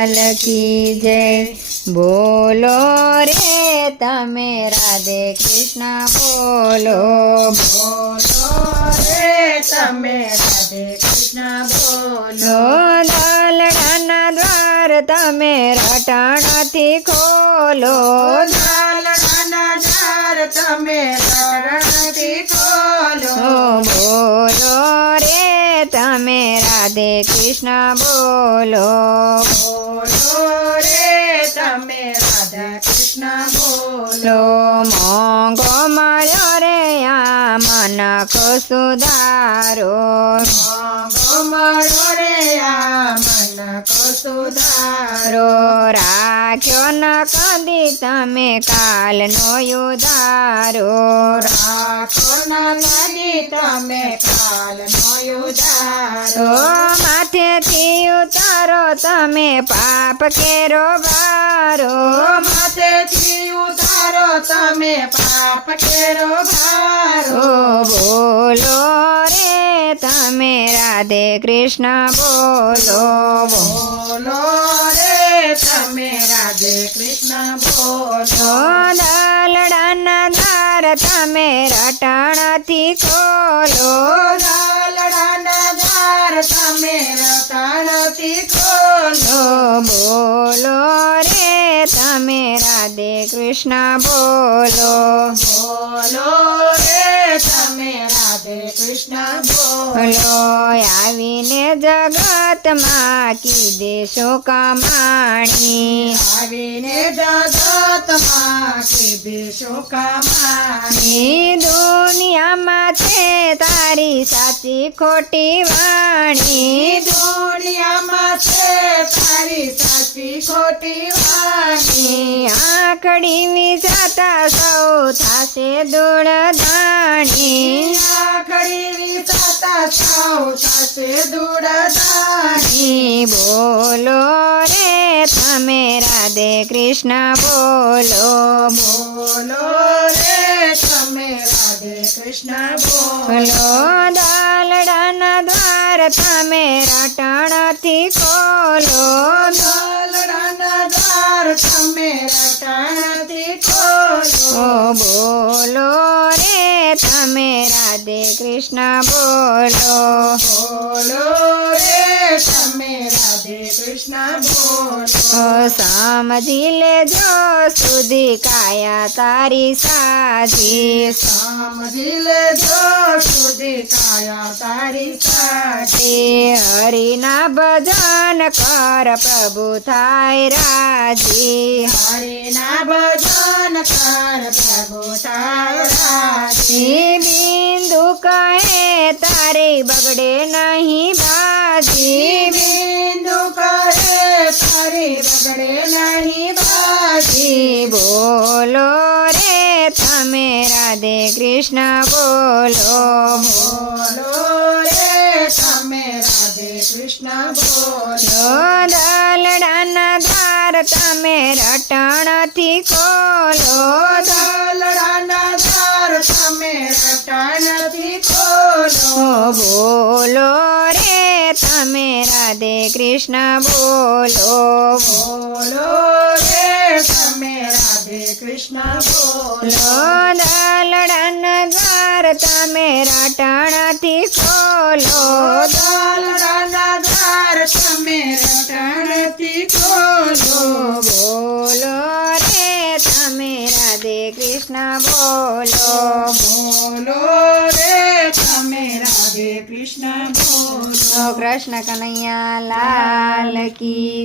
લાલ કી જય બોલો રે તમે રાધે કૃષ્ણ બોલો બોલો રે તમે રાધે કૃષ્ણ બોલો લો દલડાના દ્વાર તમે રટાણાથી ખોલો લાલડાના ઝાડ તમે રણથી ખોલો ઓ બોલો રે તમે રાધે કૃષ્ણ બોલો. બોલો રે તમે રાધા કૃષ્ણ બોલો. મોંઘો મળ્યો રે આ મનખો સુધારો મળો રે આ મન કો સુધારો રાખ્યો ન કદી તમે કાલનો યુધારો રાખો ન કદી તમે કાલનો યુધારો માથેથી ઉતારો તમે પાપ કેરો ભારો. માથેથી ઉતારો તમે પાપ કેરો ઓ ભારો બોલો રે તમે રાધે કૃષ્ણ બોલો. બોલો રે તમે રાધે કૃષ્ણ બોલો. દલડાના દ્વાર તમે રટાણાથી ખોલો. લાલડાના દ્વાર તમે રટાણાથી બોલો રે તમે રાધે કૃષ્ણ બોલો બોલો રે તમે રાધે કૃષ્ણ બોલો. આવીને જગતમાં કીધે શું કમાણી આવીને જગતમાં કીધી શું કમાણી દુનિયામાં છે તારી સાચી ખોટી વાણી. દુનિયામાં છે તારી સાચી ખોટી વાણી. આખડી વિચાતા સૌ થાશે દોડ ધાણી આખડી વિસાતા સૌ થશે દૂરદાણી ઈ બોલો રે તમે રાધે કૃષ્ણ બોલો બોલો રે તમે રાધે કૃષ્ણ બોલો બોલો દાલડાના દ્વાર તમે રટાણથી ખોલો દલડાના દ્વાર તમે રટાણથી ખોલો ઓ બોલો રે તમે રાધે કૃષ્ણ બોલો બોલો રે તમે રાધે કૃષ્ણ બોલો ઓ સમજી લેજો સુધી કાયા તારી સાજી સમજી લેજો સુધી કાયા તારી સાચી તે હરિના ભજન કર પ્રભુ થાય રાજી હરિના ભજન કર પ્રભુ તારા ઈ બિંદુ કહે તારે બગડે નહીં ભાજી બિંદુ કરે તારી બગડે નહીં બાજી ઈ બોલો રે તમે રાધે કૃષ્ણ બોલો બોલો રે તમે રાધે કૃષ્ણ બોલો દલડાના દ્વાર તમે રટણથી ખોલો બોલો રે તમે રાધે કૃષ્ણ બોલો બોલો રે તમે રાધે કૃષ્ણ બોલો લો દલડાના દ્વાર તમે રટણથી ખોલો દલડાના કૃષ્ણ કૃષ્ણ કનૈયા લાલ કી.